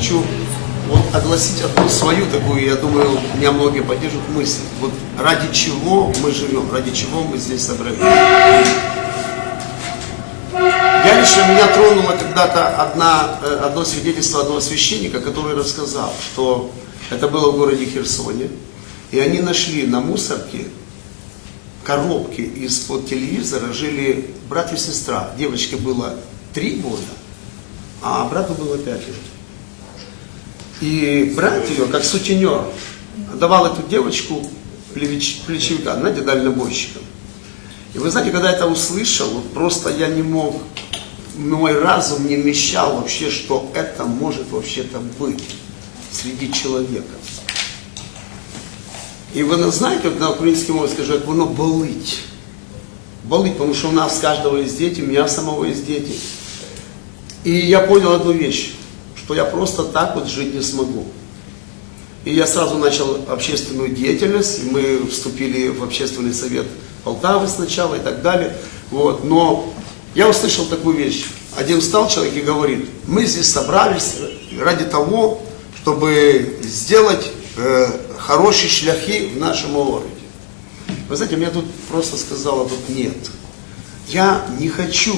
хочу вот огласить одну свою такую, я думаю, меня многие поддержат мысль. Вот ради чего мы живем, ради чего мы здесь собрались. Я лично меня тронуло когда-то одна, э, одно свидетельство одного священника, который рассказал, что это было в городе Херсоне, и они нашли на мусорке коробки из-под телевизора, жили брат и сестра. Девочке было три года, а брату было пять лет. И брат ее, как сутенер, давал эту девочку плевич- плечевика, знаете, дальнобойщикам. И вы знаете, когда я это услышал, вот просто я не мог, мой разум не вмещал вообще, что это может вообще-то быть среди человека. І ви знаєте, от на українській мові скажу, як воно болить. Болить, потому что у нас у каждого есть дети, у меня самого есть дети. И я понял одну вещь, что я просто так вот жить не смогу. И я сразу начал общественную деятельность, мы вступили в общественный совет Полтавы сначала и так далее. Вот. Но я услышал такую вещь. Один встал человек и говорит, мы здесь собрались ради того, чтобы сделать э, хорошие шляхи в нашем городе. Вы знаете, мне тут просто сказала, тут нет. Я не хочу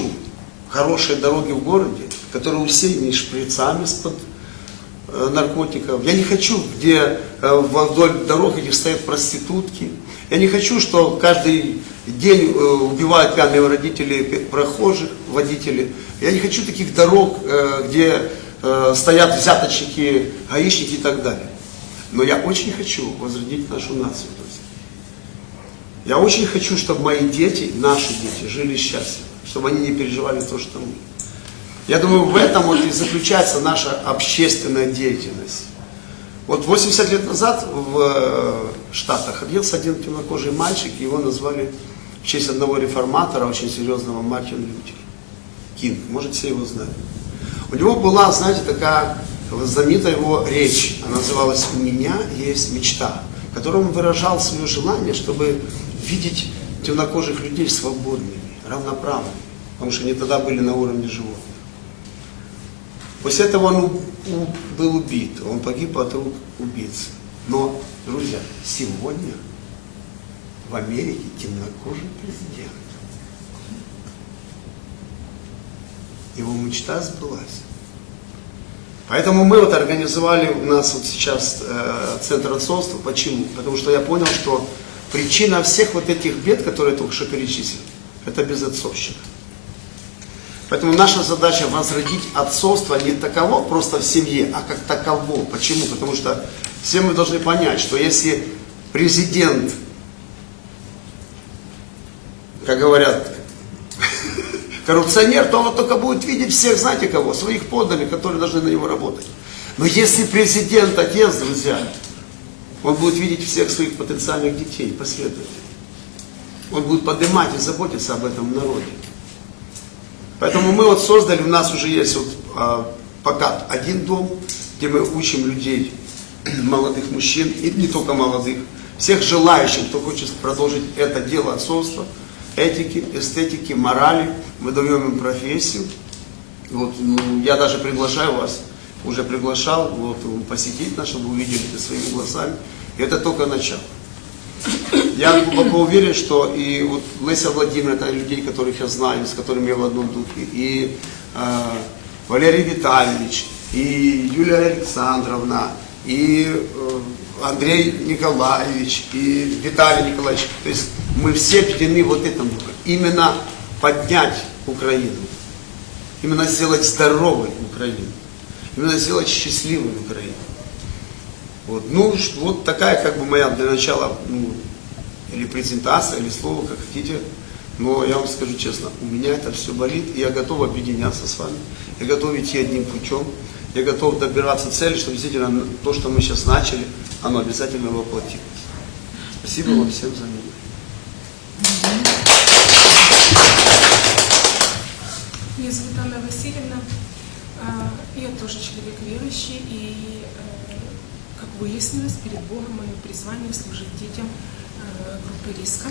хорошей дороги в городе, которые усеяны шприцами из-под э, наркотиков. Я не хочу, где э, вдоль дорог этих стоят проститутки. Я не хочу, что каждый день э, убивают пьяные родители прохожих, водители. Я не хочу таких дорог, где стоят взяточники, гаишники и так далее. Но я очень хочу возродить нашу нацию, друзья. Я очень хочу, чтобы мои дети, наши дети, жили счастливо, чтобы они не переживали то, что мы. Я думаю, в этом вот и заключается наша общественная деятельность. Вот 80 лет назад в э, Штатах родился один темнокожий мальчик, его назвали в честь одного реформатора, очень серьезного Мартина Лютер. Кинг, может все его знают. У него была, знаете, такая знаменитая его речь, она называлась «У меня есть мечта», в которой он выражал свое желание, чтобы видеть темнокожих людей свободными, равноправными, потому что они тогда были на уровне животных. После этого он был убит, он погиб от рук убийцы. Но, друзья, сегодня в Америке темнокожий президент. Его мечта сбылась. Поэтому мы вот организовали у нас вот сейчас э, центр отцовства. Почему? Потому что я понял, что причина всех вот этих бед, которые я только что перечислил, это безотцовщина. Поэтому наша задача возродить отцовство не таково просто в семье, а как таково. Почему? Потому что все мы должны понять, что если президент, как говорят, коррупционер, то он только будет видеть всех, знаете кого, своих подданных, которые должны на него работать. Но если президент отец, друзья, он будет видеть всех своих потенциальных детей, последователей. Он будет поднимать и заботиться об этом народе. Поэтому мы вот создали, у нас уже есть вот а, пока один дом, где мы учим людей, молодых мужчин, и не только молодых, всех желающих, кто хочет продолжить это дело отцовства, этики, эстетики, морали, мы даем им профессию. Вот, ну, я даже приглашаю вас, уже приглашал, вот, посетить нас, чтобы увидели это своими глазами. И это только начало. Я глубоко уверен, что и вот Леся Владимировна, это людей, которых я знаю, с которыми я в одном духе, и э, Валерий Витальевич, и Юлия Александровна, и э, Андрей Николаевич, и Виталий Николаевич. То есть мы все объединены вот духом. Именно поднять Украину, именно сделать здоровой Украину, именно сделать счастливой Украину. Вот, ну, вот такая как бы моя для начала, ну, или презентация, или слово, как хотите. Но я вам скажу честно, у меня это все болит, и я готов объединяться с вами. Я готов идти одним путем. Я готов добираться цели, чтобы действительно то, что мы сейчас начали, оно обязательно воплотилось. Спасибо вам всем за внимание. Меня зовут Анна Васильевна. А, Я тоже человек верующий, и, э, как выяснилось, перед Богом мое призвание служить детям группы риска.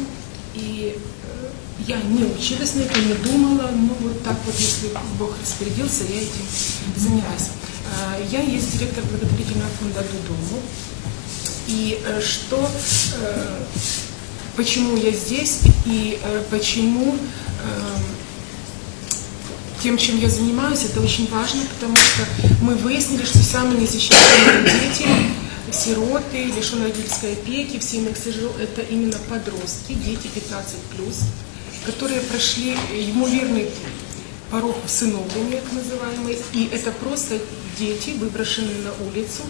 И э, я не училась на это, не думала, но вот так вот, если Бог распорядился, я этим занялась. А, Я есть директор благотворительного фонда Дудому. И э, что, э, почему я здесь и э, почему тем, чем я занимаюсь, это очень важно, потому что мы выяснили, что самые незащищенные дети, сироты, лишенные родительской опеки, в семьях СЖО, это именно подростки, дети 15+, которые прошли иммуверный порог усыновления, так называемый, и это просто дети, выброшенные на улицу,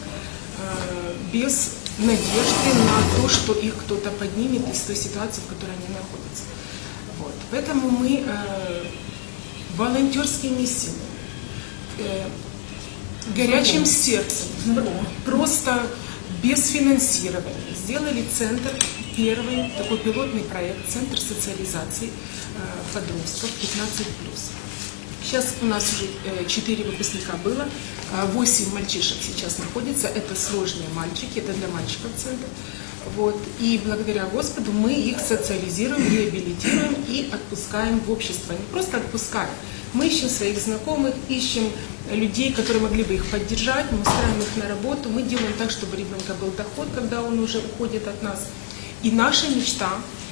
э, без надежды на то, что их кто-то поднимет из той ситуации, в которой они находятся. Вот. Поэтому мы э, волонтерскими силами, э, горячим сердцем, просто без финансирования сделали центр, первый такой пилотный проект, центр социализации э, подростков 15+. Сейчас у нас уже 4 выпускника было, 8 мальчишек сейчас находится, это сложные мальчики, это для мальчиков центр. Вот. И благодаря Господу мы их социализируем, реабилитируем и отпускаем в общество. Не просто отпускаем. Мы ищем своих знакомых, ищем людей, которые могли бы их поддержать, мы устраиваем их на работу, мы делаем так, чтобы ребенка был доход, когда он уже уходит от нас. И наша мечта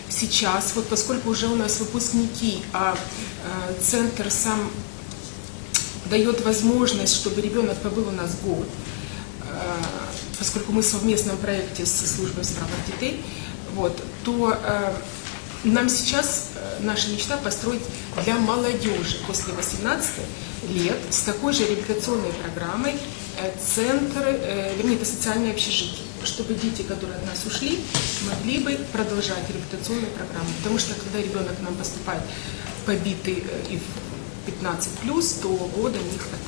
сейчас, вот поскольку уже у нас выпускники, а э, центр сам дает возможность, чтобы ребенок побыл у нас год, э, поскольку мы в совместном проекте с службой справа детей, вот, то э, нам сейчас наша мечта построить для молодежи. После 18 лет с такой же реабилитационной программой э, центр, э, вернее, это социальное общежитие, чтобы дети, которые от нас ушли, могли бы продолжать реабилитационную программу. Потому что когда ребенок к нам поступает побитый э, и в 15 плюс, то года не хватает.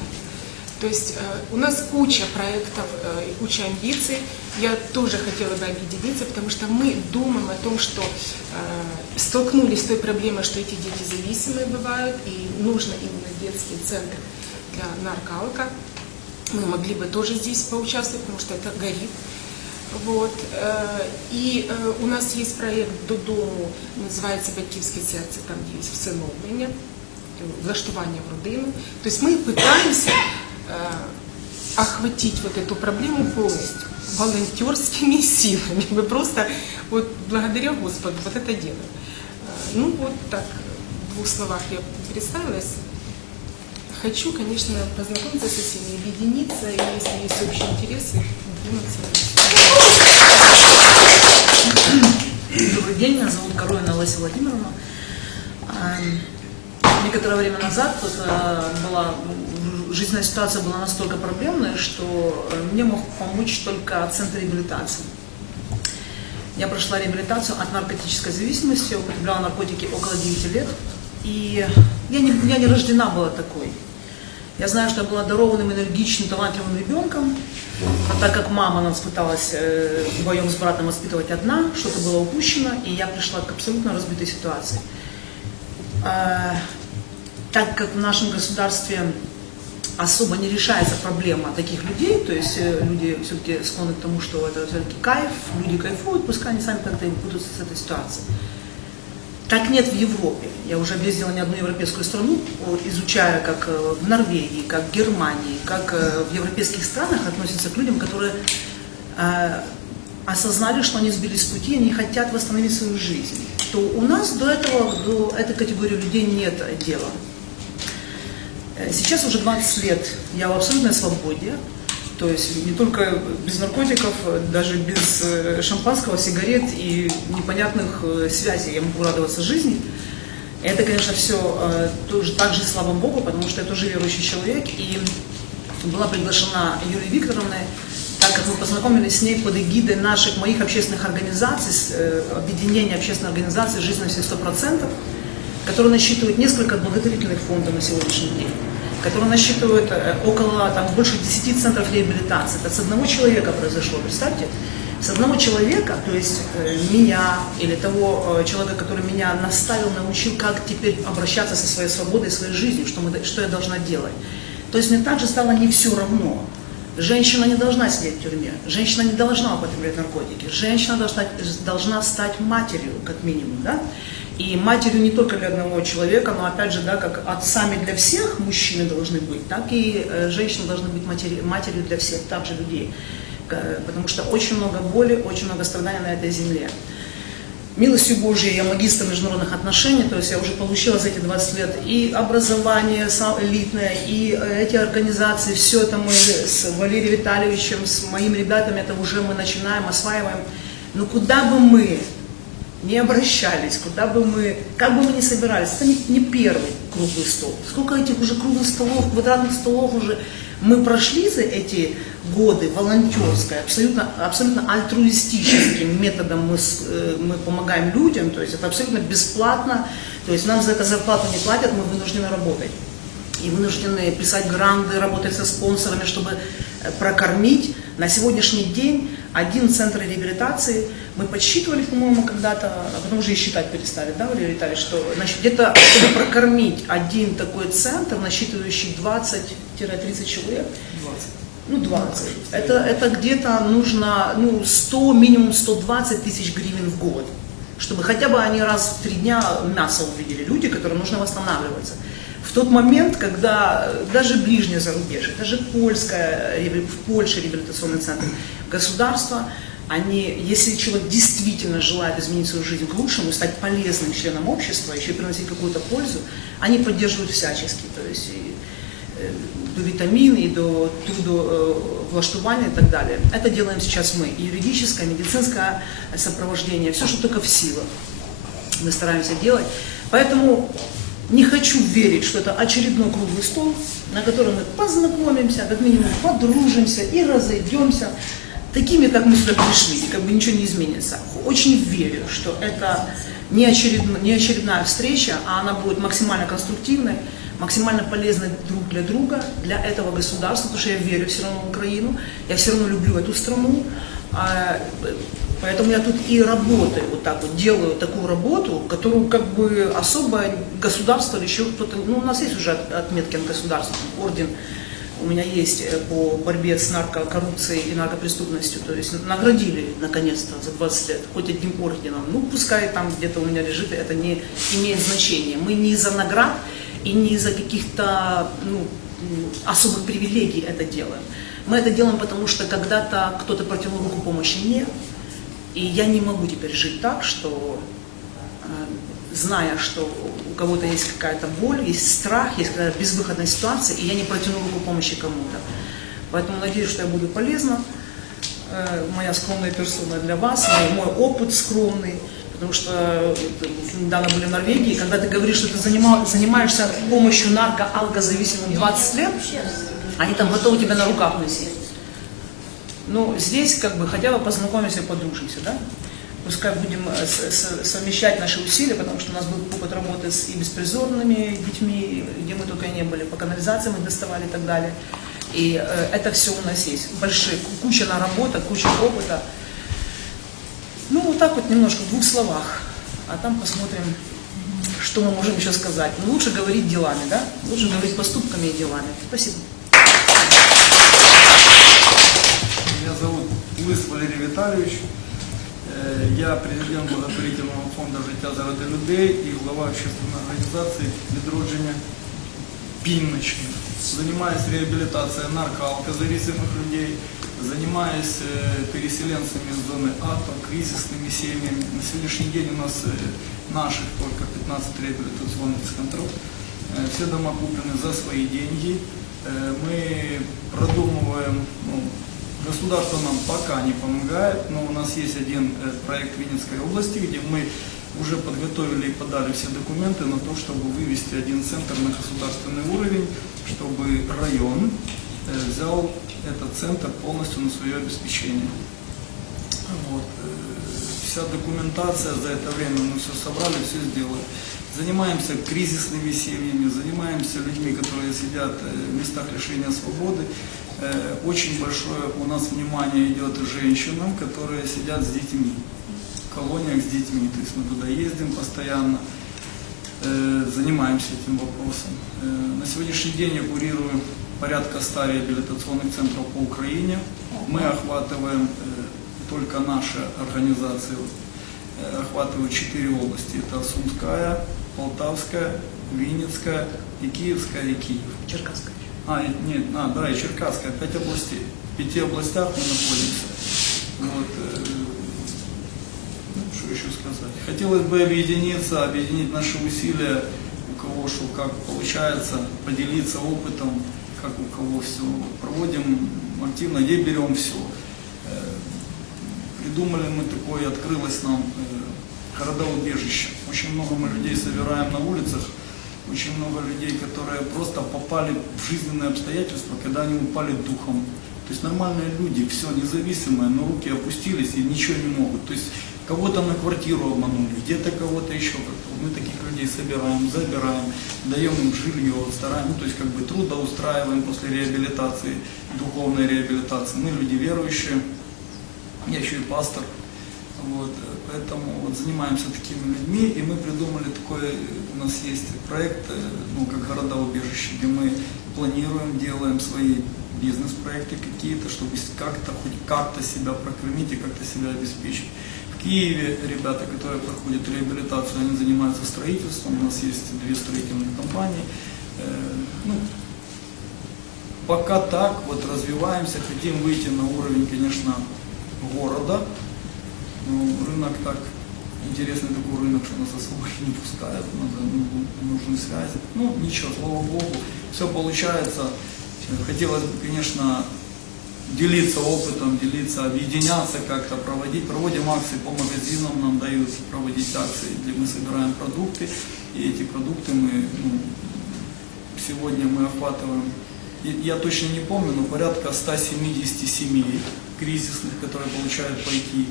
То есть у нас куча проектов и куча амбиций. Я тоже хотела бы объединиться, потому что мы думаем о том, что столкнулись с той проблемой, что эти дети зависимые бывают, и нужно именно детский центр для наркалка. Мы могли бы тоже здесь поучаствовать, потому что это горит. Вот. э, И э, у нас есть проект додому, називається Батьківське серце, там є всиновлення, влаштування в родину. Тобто ми намагаємося э, охватить вот эту проблему полностью волонтерскими силами. Мы просто вот благодаря Господу вот это делаем. Э, Ну вот так, в двух словах я представилась. Хочу, конечно, познакомиться со всеми, объединиться, и если есть общие интересы, двинуться. Добрый день, меня зовут Коровина Леся Владимировна. А, Некоторое время назад вот, а, была, жизненная ситуация была настолько проблемная, что э, мне мог помочь только Центр реабилитации. Я прошла реабилитацию от наркотической зависимости, употребляла наркотики около 9 лет. И я не, я не рождена была такой. Я знаю, что я была дарованным, энергичным, талантливым ребенком. А так как мама нас пыталась э, вдвоем с братом воспитывать одна, что-то было упущено, и я пришла к абсолютно разбитой ситуации. А, так как в нашем государстве особо не решается проблема таких людей, то есть э, люди все-таки склонны к тому, что это все-таки кайф, люди кайфуют, пускай они сами как-то будут с этой ситуацией. Так нет в Европе. Я уже объездила не одну европейскую страну, изучая, как э, в Норвегии, как в Германии, как э, в европейских странах относятся к людям, которые э, осознали, что они сбились с пути, они хотят восстановить свою жизнь. То у нас до этого, до этой категории людей нет дела. Сейчас уже 20 лет я в абсолютной свободе, то есть не только без наркотиков, э, даже без э, шампанского, сигарет и непонятных э, связей. Я могу радоваться жизни. Это, конечно, все тоже так же, слава Богу, потому что я тоже верующий человек, и была приглашена Юлией Викторовной, так как мы познакомились с ней под эгидой наших, моих общественных организаций, с, э, объединения общественной организации «Жизненности 100%», которое насчитывает несколько благотворительных фондов на сегодняшний день, которые насчитывают э, около, там, больше 10 центров реабилитации. Это с одного человека произошло, представьте? С одного человека, то есть э, меня или того э, человека, который меня наставил, научил, как теперь обращаться со своей свободой, своей жизнью, что, мы, что я должна делать. То есть мне также стало не все равно. Женщина не должна сидеть в тюрьме, женщина не должна употреблять наркотики, женщина должна, должна стать матерью, как минимум, да? И матерью не только для одного человека, но опять же, да, как отцами для всех мужчины должны быть, так и э, женщины должны быть матери, матерью для всех также людей. Потому что очень много боли, очень много страданий на этой земле. Милостью Божией я магистр международных отношений, то есть я уже получила за эти 20 лет и образование элитное, и э, эти организации, все это мы с Валерием Витальевичем, с моими ребятами, это уже мы начинаем, осваиваем. Но куда бы мы не обращались, куда бы мы, как бы мы ни собирались, это не, не первый круглый стол. Сколько этих уже круглых столов, квадратных столов уже мы прошли за эти годы волонтерской, абсолютно, абсолютно альтруистическим методом мы, э, мы помогаем людям, то есть это абсолютно бесплатно, то есть нам за это зарплату не платят, мы вынуждены работать. И вынуждены писать гранды, работать со спонсорами, чтобы э, прокормить. На сегодняшний день один центр реабилитации, мы подсчитывали, по-моему, когда-то, а потом уже и считать перестали, да, Валерий Витальевич, что где-то, чтобы прокормить один такой центр, насчитывающий 20-30 человек, ну, 20. Это, это где-то нужно ну, 100, минимум 120 тысяч гривен в год, чтобы хотя бы они раз в три дня мясо увидели, люди, которым нужно восстанавливаться В тот момент, когда э, даже ближнее зарубежье, даже польская, реабили- в Польше реабилитационный центр, государство, они, если человек действительно желает изменить свою жизнь к лучшему, стать полезным членом общества, еще и приносить какую-то пользу, они поддерживают всячески. То есть и, е, до вітамін і до трудо влаштування и так далее. Это делаем сейчас мы. И юридическое, медицинское сопровождение, все, что только в силах. Мы стараемся делать. Поэтому не хочу верить, что это очередной круглый стол, на котором мы познакомимся, как минимум подружимся и разойдемся такими, как мы сюда пришли, и как бы ничего не изменится. Очень верю, что это не, очередно- не очередная встреча, а она будет максимально конструктивной, максимально полезной друг для друга, для этого государства, потому что я верю все равно в Украину, я все равно люблю эту страну, а, поэтому я тут и работаю, вот так вот, делаю такую работу, которую как бы особо государство или еще кто-то, ну у нас есть уже от- отметки на государство, орден у меня есть э, по борьбе с наркокоррупцией и наркопреступностью, то есть наградили наконец-то за 20 лет хоть одним орденом. Ну, пускай там где-то у меня лежит, это не имеет значения. Мы не из-за наград и не из-за каких-то ну, особых привилегий это делаем. Мы это делаем, потому что когда-то кто-то протянул руку помощи мне, и я не могу теперь жить так, что э, зная, что у кого-то есть какая-то боль, есть страх, есть какая-то безвыходная ситуация, и я не протяну руку помощи кому-то. Поэтому надеюсь, что я буду полезна. Э, Моя скромная персона для вас, мой, опыт скромный, потому что э, недавно были в Норвегии, когда ты говоришь, что ты занима- занимаешься помощью нарко-алкозависимым 20 лет, они там готовы тебя на руках носить. Ну, здесь как бы хотя бы познакомимся и подружимся, да? Пускай будем э, совмещать наши усилия, потому что у нас был опыт работы с и беспризорными детьми, где мы только не были, по канализациям их доставали и так далее. И э, это все у нас есть. Большие, куча наработок, куча опыта. Ну, вот так вот немножко, в двух словах. А там посмотрим, что мы можем еще сказать. Но лучше говорить делами, да? Лучше говорить поступками и делами. Спасибо. Валерий Витальевич. Е, Я президент благотворительного фонду життя заради людей і глава общественної організації відродження пільничних. Занимаюсь реабилитацией наркоалкозависимых людей, занимаюсь э, переселенцами из зоны АТО, кризисными семьями. На сегодняшний день у нас э, наших только 15 реабилитационных центров. Э, Все дома куплены за свои деньги. Э, Мы продумываем, ну, государство нам пока не помогает, но у нас есть один э, проект Винницкой области, где мы уже подготовили и подали все документы на то, чтобы вывести один центр на государственный уровень, чтобы район э, взял этот центр полностью на свое обеспечение. Вот. э, Вся документация за это время мы все собрали, все сделали. Занимаемся кризисными семьями, занимаемся людьми, которые сидят в местах лишения свободы. Э, Очень большое у нас внимание идет женщинам, которые сидят с детьми, в колониях с детьми. То есть мы туда ездим постоянно, э, занимаемся этим вопросом. Э, На сегодняшний день я курирую порядка 100 реабилитационных центров по Украине. Мы охватываем, только наши организации охватывают 4 области. Это Сумская, Полтавская, Винницкая и Киевская и Киев. Черкасская. А, нет, а, да, и Черкасская, пять областей. В пяти областях мы находимся. Вот, э, ну, что еще сказать? Хотелось бы объединиться, объединить наши усилия, у кого что как получается, поделиться опытом, как у кого все. Проводим активно, где берем все. Придумали мы такое, открылось нам э, города-убежище. Очень много мы людей собираем на улицах, очень много людей, которые просто попали в жизненные обстоятельства, когда они упали духом. То есть нормальные люди, все независимые, но руки опустились и ничего не могут. То есть кого-то на квартиру обманули, где-то кого-то еще как-то. Мы таких людей собираем, забираем, даем им жилье, стараем, ну, то есть как бы трудоустраиваем после реабилитации, духовной реабилитации. Мы люди верующие, я еще и пастор. Вот, э, поэтому вот занимаемся такими людьми, и мы придумали такой, э, у нас есть проект, э, ну, как города-убежище, где мы планируем, делаем свои бизнес-проекты какие-то, чтобы как-то, хоть как-то себя прокормить и как-то себя обеспечить. В Киеве ребята, которые проходят реабилитацию, они занимаются строительством, у нас есть две строительные компании. Ну, пока так, вот развиваемся, хотим выйти на уровень, конечно, города. Ну, рынок так, интересный такой рынок, что нас особо не пускают, надо, ну, нужны связи. Ну, ничего, слава богу, все получается. Хотелось бы, конечно, делиться опытом, делиться, объединяться как-то, проводить. Проводим акции по магазинам, нам дают проводить акции, где мы собираем продукты, и эти продукты мы, ну, сегодня мы охватываем, я точно не помню, но порядка 170 семей кризисных, которые получают пайки.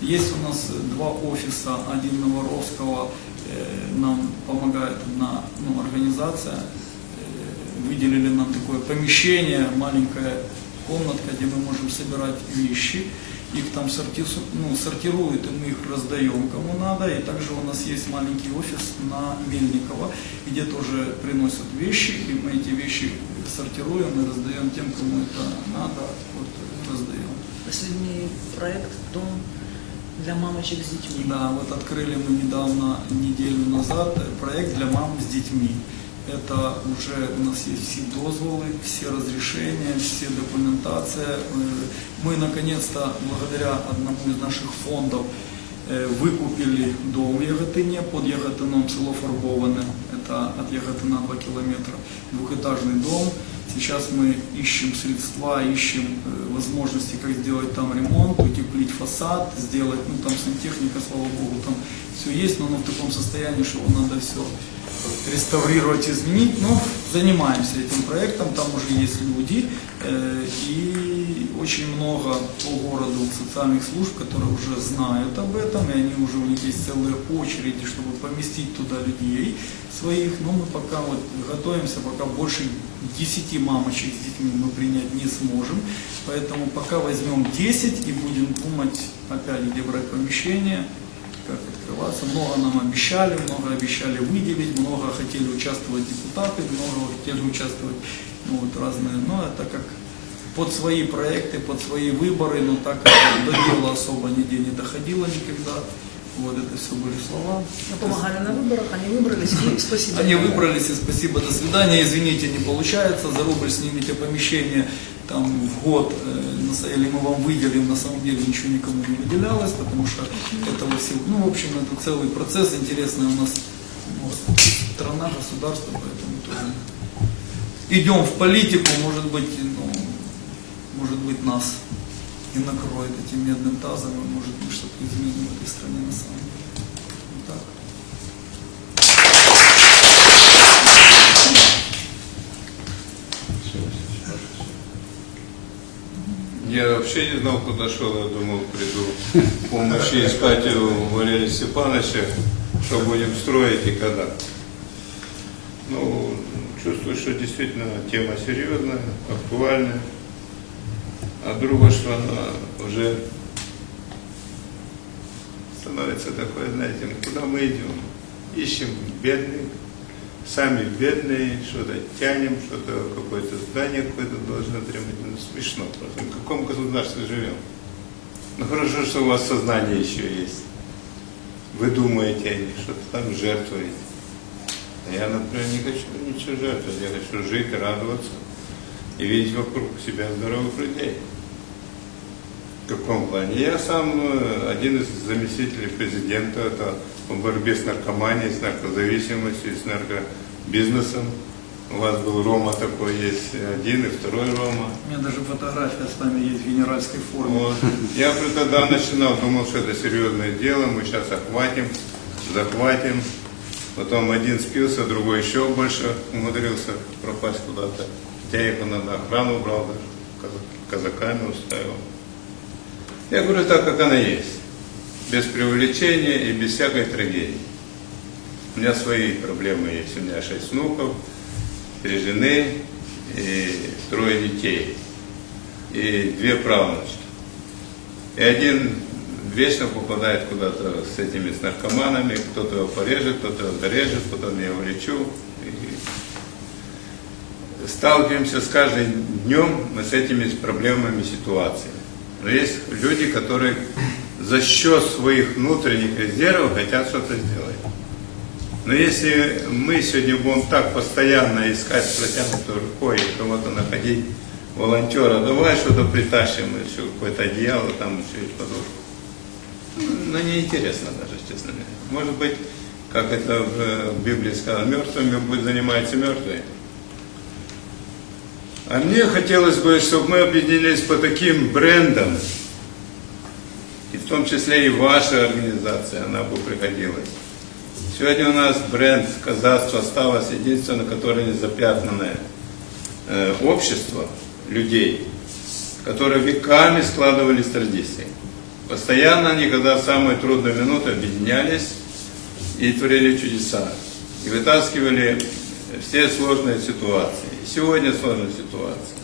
Есть у нас два офиса, один Новоровского, э, нам помогает одна ну, организация, э, выделили нам такое помещение, маленькая комнатка, где мы можем собирать вещи. Их там сорти- ну, сортируют, и мы их раздаем кому надо. И также у нас есть маленький офис на Мельникова, где тоже приносят вещи, и мы эти вещи сортируем и раздаем тем, кому это надо, вот раздаем. Последний проект «Дом для мамочек с детьми». Да, вот открыли мы недавно, неделю назад, э, проект для мам с детьми. Это уже у нас есть все дозволы, все разрешения, все документация. Э, Мы наконец-то, благодаря одному из наших фондов, э, выкупили дом в Яготине, под Яготином село Фарбоване, это от Яготина 2 километра, двухэтажный дом. Сейчас мы ищем средства, ищем э, возможности, как сделать там ремонт, утеплить фасад, сделать, ну там сантехника, слава богу, там все есть, но оно в таком состоянии, что надо все реставрировать, изменить. Но занимаемся этим проектом, там уже есть люди э, и очень много по городу социальных служб, которые уже знают об этом, и они уже у них есть целые очереди, чтобы поместить туда людей своих. Но мы пока вот готовимся, пока больше 10 мамочек с детьми мы принять не сможем. Поэтому пока возьмем 10 и будем думать опять, где брать помещение, как открываться. Много нам обещали, много обещали выделить, много хотели участвовать депутаты, много хотели участвовать ну, вот разные. Но это как под свои проекты, под свои выборы, но так как до дела особо нигде не доходило никогда. Вот это все были слова. Мы помогали на выборах, они выбрались, и спасибо. Они выбрались, и спасибо, до свидания. Извините, не получается, за рубль снимите помещение там в год, э, или мы вам выделим, на самом деле ничего никому не выделялось, потому что этого всего, ну, в общем, это целый процесс интересный у нас, вот, страна, государство, поэтому тоже идем в политику, может быть, ну, быть, нас и накроет этим медным тазом, и может быть, что-то изменим в этой стране на самом деле. Так. Я вообще не знал, куда шел, я думал, приду помощи искать у Валерия Степановича, что будем строить и когда. Ну, чувствую, что действительно тема серьезная, актуальная. А другое, что она уже становится такой, знаете, ну, куда мы идем? Ищем бедных, сами бедные, что-то тянем, что-то какое-то здание какое-то должно требовать. Ну, смешно просто. В каком государстве живем? Ну хорошо, что у вас сознание еще есть. Вы думаете них, что-то там жертвуете. А я, например, не хочу ничего жертвовать. Я хочу жить, радоваться и видеть вокруг себя здоровых людей. В каком плане? Я сам э, один из заместителей президента это по борьбе с наркоманией, с наркозависимостью, с наркобизнесом. У вас был Рома такой есть, один и второй Рома. У меня даже фотография с вами есть в генеральской форме. Вот. Я тогда начинал, думал, что это серьезное дело, мы сейчас охватим, захватим. Потом один спился, другой еще больше умудрился пропасть куда-то. Хотя я их надо охрану брал, даже казак- казаками устраивал. Я говорю так, как она есть. Без преувеличения и без всякой трагедии. У меня свои проблемы есть. У меня шесть внуков, три жены и трое детей. И две правнучки. И один вечно попадает куда-то с этими с наркоманами, кто-то его порежет, кто-то его зарежет, потом я его лечу. И сталкиваемся с каждым днем мы с этими проблемами ситуации. Но есть люди, которые за счет своих внутренних резервов хотят что-то сделать. Но если мы сегодня будем так постоянно искать с протянутой рукой и кого-то находить, волонтера, давай что-то притащим, еще какое-то одеяло, там еще и подушку. Ну, неинтересно даже, честно говоря. Может быть, как это в Библии сказано, мертвыми будет заниматься мертвые. А мне хотелось бы, чтобы мы объединились по таким брендам, и в том числе и ваша организация, она бы пригодилась. Сегодня у нас бренд казахства осталось единственное, которое не запятнанное э, общество людей, которые веками складывались традиции. Постоянно они, когда в самые трудные минуты, объединялись и творили чудеса. И вытаскивали все сложные ситуации. Сегодня сложная ситуация.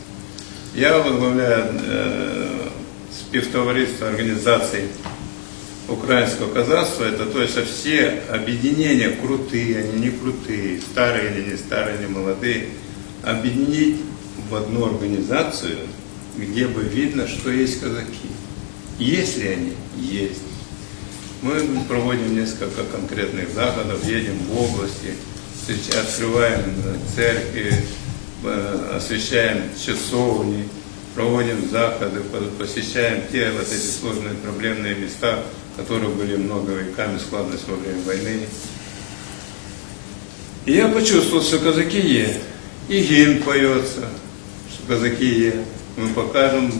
Я возглавляю э, співтовариство организаций украинского казахства, это то есть все объединения, крутые, они не крутые, старые или не старые, или молодые, объединить в одну организацию, где бы видно, что есть казаки. Есть ли они? Есть. Мы проводим несколько конкретных заходов, едем в области, открываем э, церкви, э, освещаем часовни, проводим заходы, по- посещаем те вот эти сложные проблемные места, которые были много веками складывались во время войны. И я почувствовал, что казаки есть. И гимн поется, что казаки есть. Мы покажем,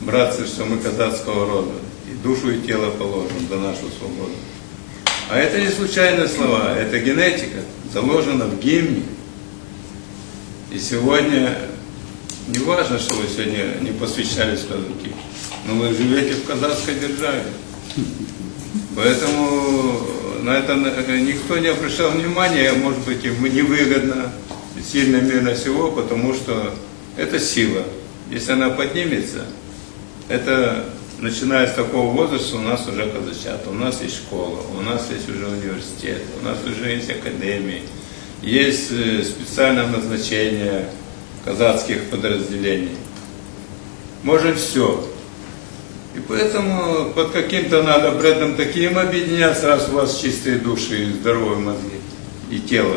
братцы, что мы казацкого рода. И душу и тело положим за нашу свободу. А это не случайные слова, это генетика, заложена в гимне. И сегодня, не важно, что вы сегодня не посвящались казаки, но вы живете в казахской державе. Поэтому на это никто не обращал внимания, может быть, им невыгодно сильно мира всего, потому что это сила. Если она поднимется, это начиная с такого возраста у нас уже казачата, у нас есть школа, у нас есть уже университет, у нас уже есть академии, есть э, специальное назначение казацких подразделений. Можем все. И поэтому под каким-то надо брендом таким объединяться, раз у вас чистые души и здоровые мозги и тело,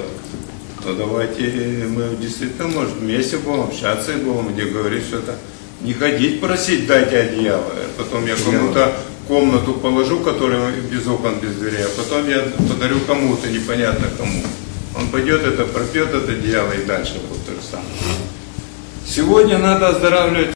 то давайте мы действительно, может, вместе будем общаться и будем где говорить что-то. Не ходить просить, дайте одеяло. Потом я кому-то комнату положу, которая без окон, без дверей, а потом я подарю кому-то, непонятно кому. Он пойдет это, пропьет это одеяло и дальше будет то же самое. Сегодня надо оздоравливать